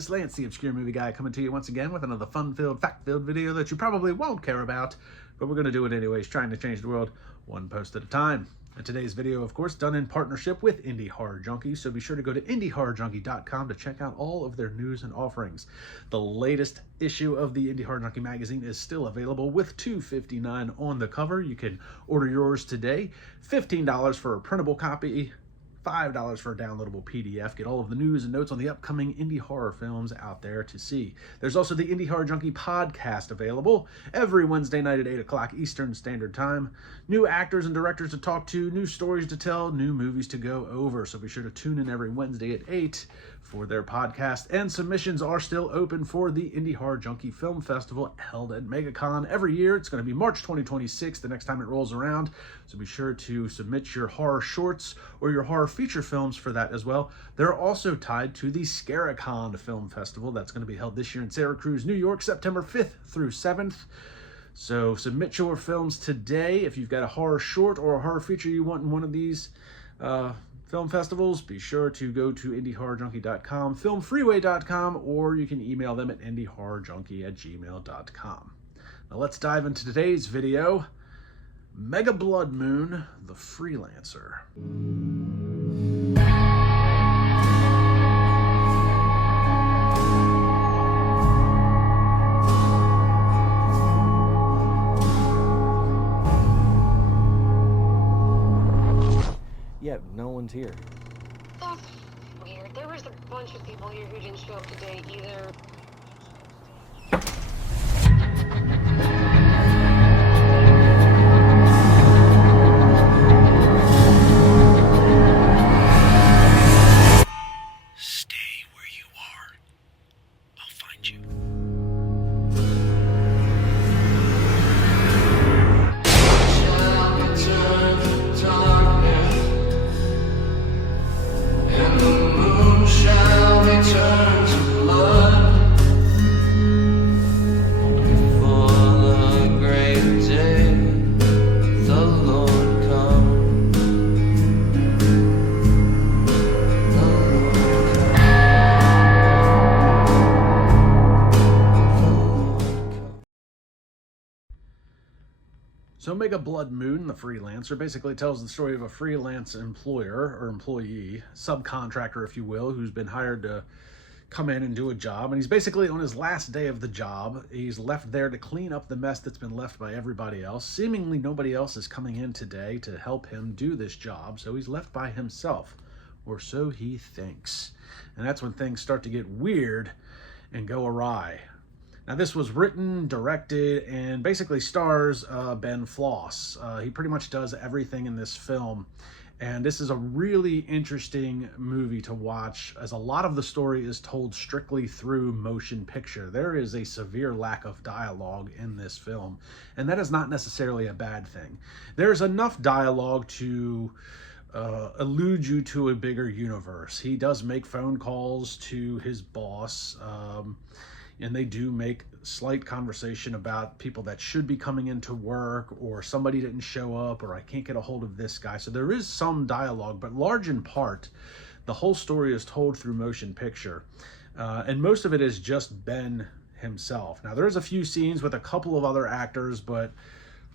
guys, Lance the Obscure Movie Guy, coming to you once again with another fun-filled, fact-filled video that you probably won't care about, but we're going to do it anyways, trying to change the world one post at a time. And today's video, of course, done in partnership with Indie Horror Junkie, so be sure to go to indiehorrorjunkie.com to check out all of their news and offerings. The latest issue of the Indie Horror Junkie magazine is still available with $2.59 on the cover. You can order yours today, $15 for a printable copy, $5 for a downloadable PDF. Get all of the news and notes on the upcoming indie horror films out there to see. There's also the Indie Horror Junkie podcast available every Wednesday night at 8 o'clock Eastern Standard Time. New actors and directors to talk to, new stories to tell, new movies to go over. So be sure to tune in every Wednesday at 8 for their podcast. And submissions are still open for the Indie Horror Junkie Film Festival held at MegaCon every year. It's going to be March 2026 the next time it rolls around. So be sure to submit your horror shorts or your horror feature films for that as well. They're also tied to the Scaricon Film Festival that's going to be held this year in Syracuse, New York, September 5th through 7th. So submit your films today. If you've got a horror short or a horror feature you want in one of these film festivals, be sure to go to indiehorrorjunkie.com, filmfreeway.com, or you can email them at indiehorrorjunkie@gmail.com. Now let's dive into today's video. Mega Blood Moon, the Freelancer. Yeah, no one's here. That's weird. There was a bunch of people here who didn't show up today either. Stay where you are. I'll find you. So Mega Blood Moon, the Freelancer, basically tells the story of a freelance employer or employee, subcontractor, if you will, who's been hired to come in and do a job. And he's basically on his last day of the job. He's left there to clean up the mess that's been left by everybody else. Seemingly nobody else is coming in today to help him do this job, so he's left by himself, or so he thinks. And that's when things start to get weird and go awry. Now, this was written, directed, and basically stars Ben Floss. He pretty much does everything in this film. And this is a really interesting movie to watch, as a lot of the story is told strictly through motion picture. There is a severe lack of dialogue in this film, and that is not necessarily a bad thing. There's enough dialogue to allude you to a bigger universe. He does make phone calls to his boss, and they do make slight conversation about people that should be coming into work, or somebody didn't show up, or I can't get a hold of this guy. So there is some dialogue, but large in part, the whole story is told through motion picture. And most of it is just Ben himself. Now, there's a few scenes with a couple of other actors, but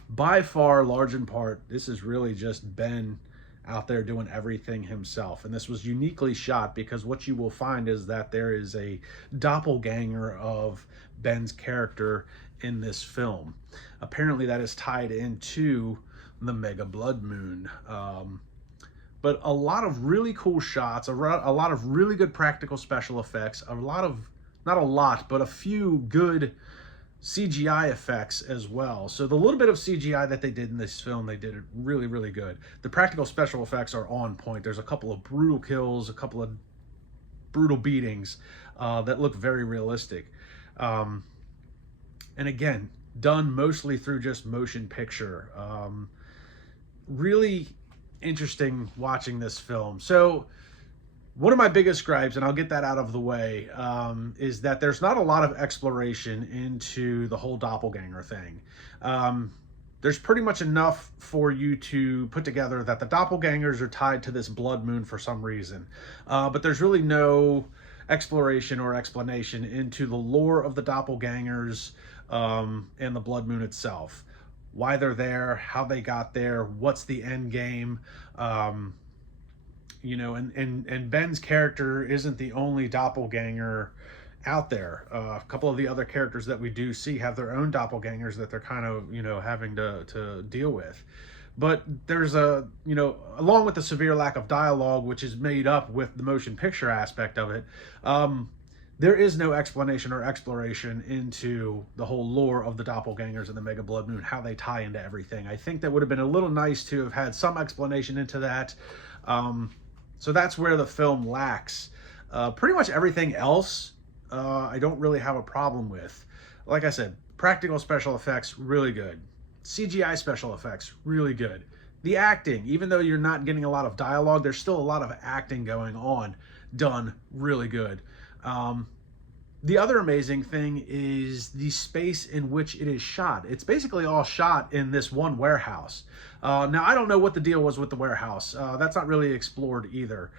by far, large in part, this is really just Ben out there doing everything himself. And this was uniquely shot because what you will find is that there is a doppelganger of Ben's character in this film. Apparently that is tied into the Mega Blood Moon. But a lot of really cool shots, a lot of really good practical special effects, not a lot, but a few good CGI effects as well. So the little bit of CGI that they did in this film, they did it really, really good. The practical special effects are on point. There's a couple of brutal kills, a couple of brutal beatings that look very realistic. And again, done mostly through just motion picture. Really interesting watching this film. So one of my biggest gripes, and I'll get that out of the way, is that there's not a lot of exploration into the whole doppelganger thing. There's pretty much enough for you to put together that the doppelgangers are tied to this blood moon for some reason. But there's really no exploration or explanation into the lore of the doppelgangers, and the Blood Moon itself. Why they're there, how they got there, what's the end game. And Ben's character isn't the only doppelganger out there. A couple of the other characters that we do see have their own doppelgangers that they're kind of, having to deal with. But there's along with the severe lack of dialogue, which is made up with the motion picture aspect of it, there is no explanation or exploration into the whole lore of the doppelgangers and the Mega Blood Moon, how they tie into everything. I think that would have been a little nice to have had some explanation into that. So that's where the film lacks. Pretty much everything else, I don't really have a problem with. Like I said, practical special effects, really good. CGI special effects, really good. The acting, even though you're not getting a lot of dialogue, there's still a lot of acting going on, done really good. The other amazing thing is the space in which it is shot. It's basically all shot in this one warehouse. Now, I don't know what the deal was with the warehouse. That's not really explored either.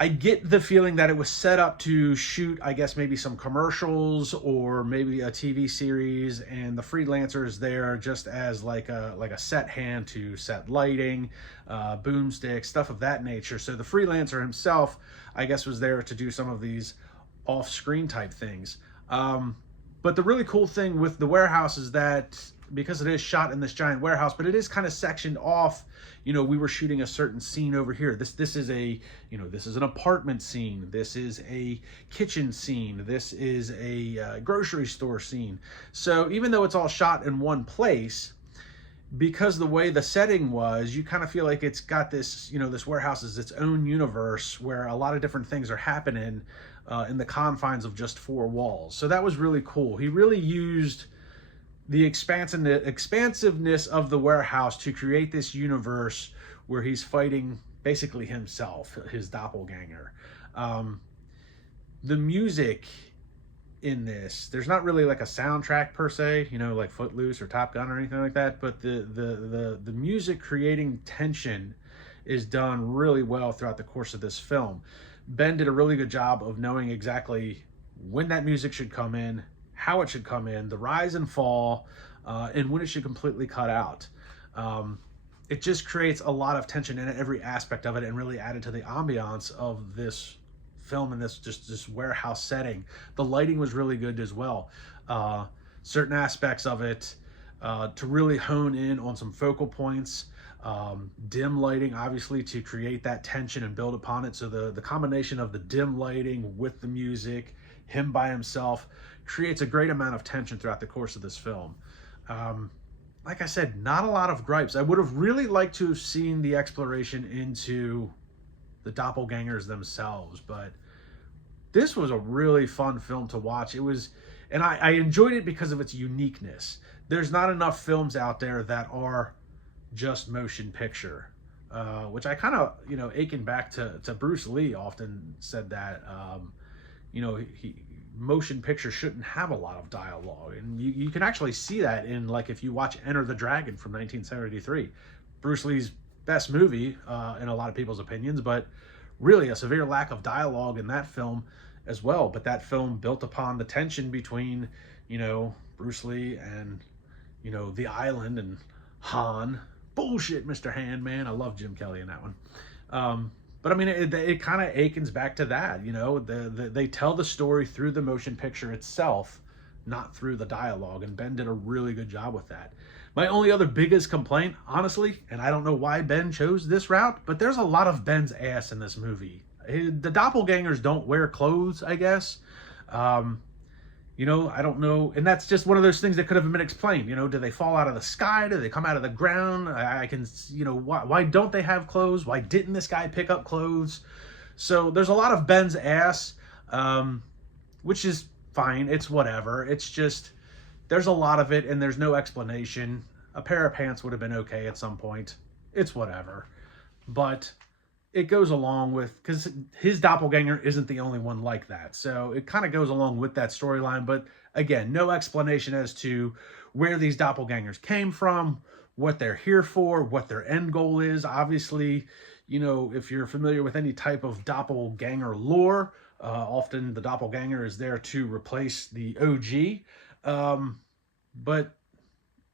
I get the feeling that it was set up to shoot, I guess, maybe some commercials or maybe a TV series, and the Freelancer is there just as like a set hand to set lighting, boomstick, stuff of that nature. So the Freelancer himself, I guess, was there to do some of these off-screen type things. But the really cool thing with the warehouse is that because it is shot in this giant warehouse, but it is kind of sectioned off. We were shooting a certain scene over here. This is this is an apartment scene. This is a kitchen scene. This is a grocery store scene. So even though it's all shot in one place, because the way the setting was, you kind of feel like it's got this, this warehouse is its own universe where a lot of different things are happening in the confines of just four walls. So that was really cool. He really used the expansiveness of the warehouse to create this universe where he's fighting basically himself, his doppelganger. The music in this, there's not really like a soundtrack per se, like Footloose or Top Gun or anything like that, but the music creating tension is done really well throughout the course of this film. Ben did a really good job of knowing exactly when that music should come in, how it should come in, the rise and fall, and when it should completely cut out. It just creates a lot of tension in every aspect of it, and really added to the ambiance of this film and this warehouse setting. The lighting was really good as well. Certain aspects of it to really hone in on some focal points. Dim lighting, obviously, to create that tension and build upon it. So the combination of the dim lighting with the music, him by himself, creates a great amount of tension throughout the course of this film. Like I said, not a lot of gripes. I would have really liked to have seen the exploration into the doppelgangers themselves, but this was a really fun film to watch. It was, and I enjoyed it because of its uniqueness. There's not enough films out there that are just motion picture, which I kind of, aching back to Bruce Lee often said that, motion picture shouldn't have a lot of dialogue, and you can actually see that in, like, if you watch Enter the Dragon from 1973, Bruce Lee's best movie in a lot of people's opinions, but really a severe lack of dialogue in that film as well. But that film built upon the tension between, Bruce Lee and, the island and Han. Bullshit, Mr. Handman. I love Jim Kelly in that one. But I mean, it kind of akens back to that, they tell the story through the motion picture itself, not through the dialogue, and Ben did a really good job with that. My only other biggest complaint, honestly, and I don't know why Ben chose this route, but there's a lot of Ben's ass in this movie. The doppelgangers don't wear clothes, I guess. I don't know, and that's just one of those things that could have been explained. Do they fall out of the sky? Do they come out of the ground? I can, why don't they have clothes? Why didn't this guy pick up clothes? So there's a lot of Ben's ass, which is fine. It's whatever. It's just, there's a lot of it, and there's no explanation. A pair of pants would have been okay at some point. It's whatever. But it goes along with, because his doppelganger isn't the only one like that. So it kind of goes along with that storyline. But again, no explanation as to where these doppelgangers came from, what they're here for, what their end goal is. Obviously, You know, if you're familiar with any type of doppelganger lore, often the doppelganger is there to replace the OG. But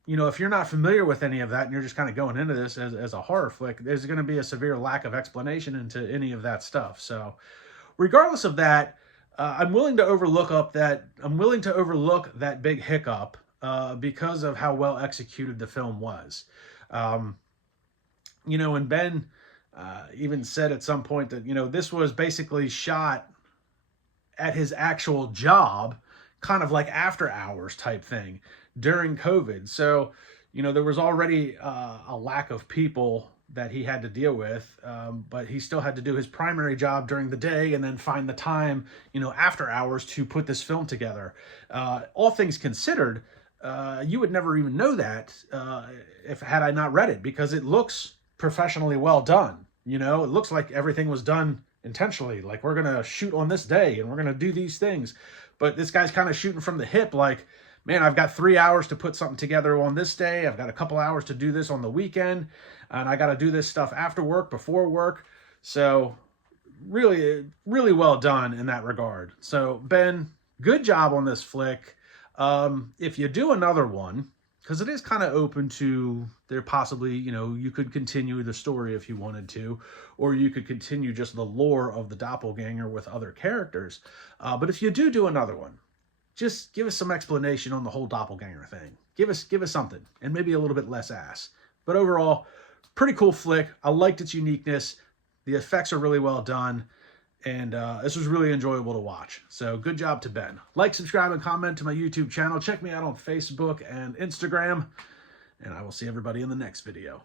you know, if you're not familiar with any of that and you're just kind of going into this as a horror flick, there's going to be a severe lack of explanation into any of that stuff. So regardless of that, I'm willing to overlook that big hiccup because of how well executed the film was. You know, and Ben even said at some point that, you know, this was basically shot at his actual job, kind of like after hours type thing during COVID. So, you know, there was already a lack of people that he had to deal with, but he still had to do his primary job during the day and then find the time, you know, after hours to put this film together. All things considered, you would never even know that if had I not read it, because it looks professionally well done. You know, it looks like everything was done intentionally. Like, we're going to shoot on this day and we're going to do these things. But this guy's kind of shooting from the hip, like, man, I've got 3 hours to put something together on this day. I've got a couple hours to do this on the weekend. And I got to do this stuff after work, before work. So really, really well done in that regard. So, Ben, good job on this flick. If you do another one, because it is kind of open to there possibly, you know, you could continue the story if you wanted to, or you could continue just the lore of the doppelganger with other characters. But if you do another one, just give us some explanation on the whole doppelganger thing. Give us something, and maybe a little bit less ass. But overall, pretty cool flick. I liked its uniqueness. The effects are really well done. And this was really enjoyable to watch. So good job to Ben. Like, subscribe, and comment to my YouTube channel. Check me out on Facebook and Instagram. And I will see everybody in the next video.